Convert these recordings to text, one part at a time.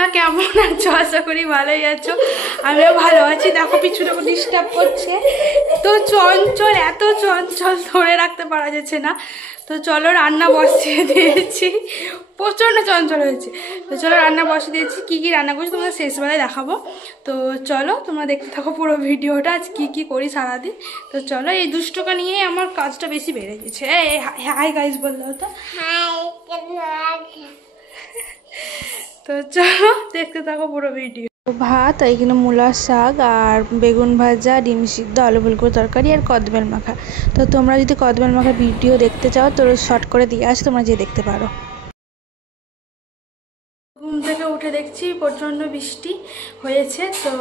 বন্ধুরা কেমন আছো? আশা করি ভালোই আছো। আমিও ভালো আছি। দেখো পিছনে ডিস্টার্ব করছে, তো চঞ্চল, এত চঞ্চল ধরে রাখতে পারা যাচ্ছে না। তো চলো রান্না বসিয়ে দিয়েছি, প্রচণ্ড চঞ্চল হয়েছে। তো চলো রান্না বসিয়ে দিয়েছি, কী কী রান্না করছি তোমরা শেষবেলায় দেখাবো। তো চলো তোমরা দেখতে থাকো পুরো ভিডিওটা, আজ কী কী করি সারাদিন। তো চলো, এই দুষ্টকে নিয়ে আমার কাজটা বেশি বেড়ে গেছে। হাই গাইস বললো তো, তো চলো দেখতে থাকো পুরো ভিডিও। ভাত, এখানে মূলার শাক আর বেগুন ভাজা, ডিম সিদ্ধ, আলু ফুলকপি তরকারি আর কদবেল মাখা। তো তোমরা যদি কদবেল মাখা ভিডিও দেখতে চাও তো শর্ট করে দিয়ে আসো, তোমরা যে দেখতে পারো। ঘুম থেকে উঠে দেখছি প্রচণ্ড বৃষ্টি হয়েছে। তো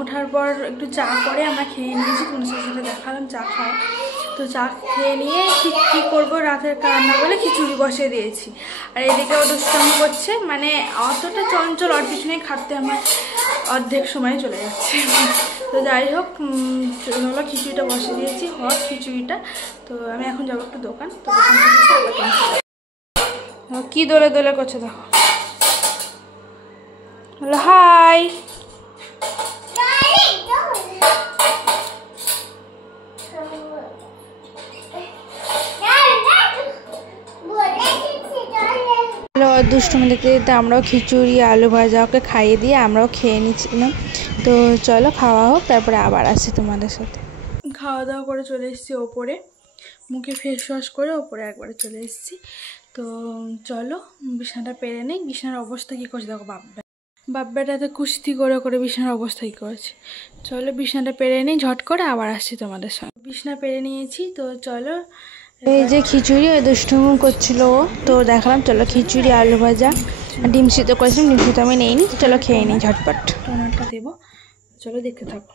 ওঠার পর একটু চা করে আমরা খেয়ে নিয়েছি, তোমার সাথে দেখালাম চা খাওয়া। তো চা খেয়ে নিয়ে কী করবো রাতের রান্না বলে খিচুড়ি বসিয়ে দিয়েছি। আর এদিকে ও দুষ্টামি করছে, মানে অতটা চঞ্চল, ওর পিছনে খাটতে আমার অর্ধেক সময় চলে যাচ্ছে। তো যাই হোক, হলো খিচুড়িটা বসিয়ে দিয়েছি, হট খিচুড়িটা। তো আমি এখন যাবো একটু দোকান। তো দোকান থেকে কী দোলে দোলে করছে দেখো। হাই, দুষ্টুমি দেখতে দেখতে আমরাও খিচুড়ি আলু ভাজা ওকে খাইয়ে দিয়ে আমরাও খেয়ে নিচ্ছিলাম। তো চলো খাওয়া হোক, তারপরে আবার আসি তোমাদের সাথে। খাওয়া দাওয়া করে চলে এসেছি ওপরে, মুখে ফেস ওয়াশ করে ওপরে একবারে চলে এসেছি। তো চলো বিছানাটা পেরে নেই। বিছানার অবস্থা কী করছে দেখো, বাব্বাটাতে কুস্তি করে করে বিছানার অবস্থা কী করেছে। চলো বিছানাটা পেরে নিই ঝট করে, আবার আসছি তোমাদের সঙ্গে। বিছানা পেরে নিয়েছি, তো চলো। এই যে খিচুড়ি, ওই দুষ্টুমি করছিল ও, তো দেখালাম। চলো খিচুড়ি আলু ভাজা ডিম সিদ্ধ করেছিলাম, ডিম সিদ্ধ আমি নেইনি। চলো খেয়ে নিই ঝটপট। টোনারটা দেবো, চলো দেখতে থাকো।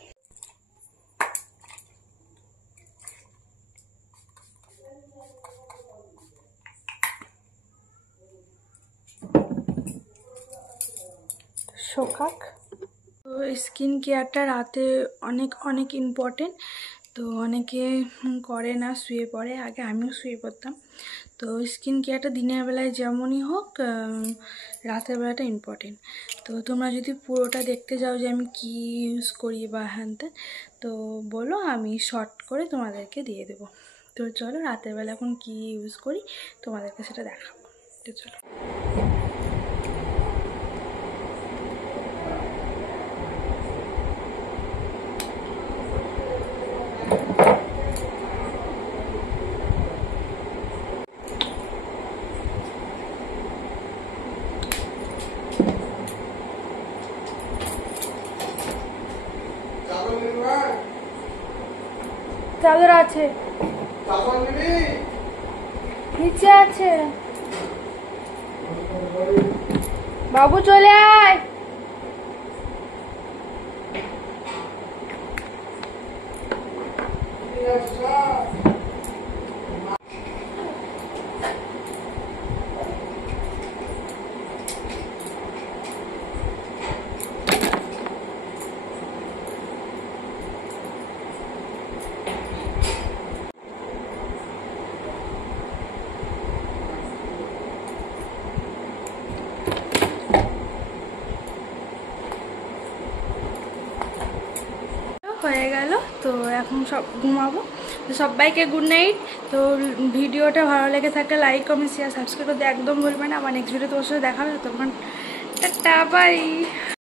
শোকাক। তো স্কিন কেয়ারটা রাতে অনেক অনেক ইম্পর্টেন্ট। তো অনেকে করে না, শুয়ে পড়ে। আগে আমিও শুয়ে পড়তাম। তো স্কিন কেয়ারটা দিনের বেলায় যেমনই হোক, রাতের বেলাটা ইম্পর্টেন্ট। তো তোমরা যদি পুরোটা দেখতে চাও যে আমি কি ইউজ করি বা হ্যানত্যান, তো বলো, আমি শর্ট করে তোমাদেরকে দিয়ে দেবো। তো চলো রাতের বেলা এখন কি ইউজ করি তোমাদেরকে সেটা দেখাবো। তো চলো। চাদর আছে, নিচে আছে। বাবু চলে আয়। হয়ে গেল, তো এখন সব ঘুমাবো। তো সবাইকে গুড নাইট। তো ভিডিওটা ভালো লেগে থাকলে লাইক কমেন্ট শেয়ার সাবস্ক্রাইব করতে একদম ভুলবে না। আমার নেক্সট ভিডিও তোমার সাথে দেখা হবে, তখন টাটা বাই।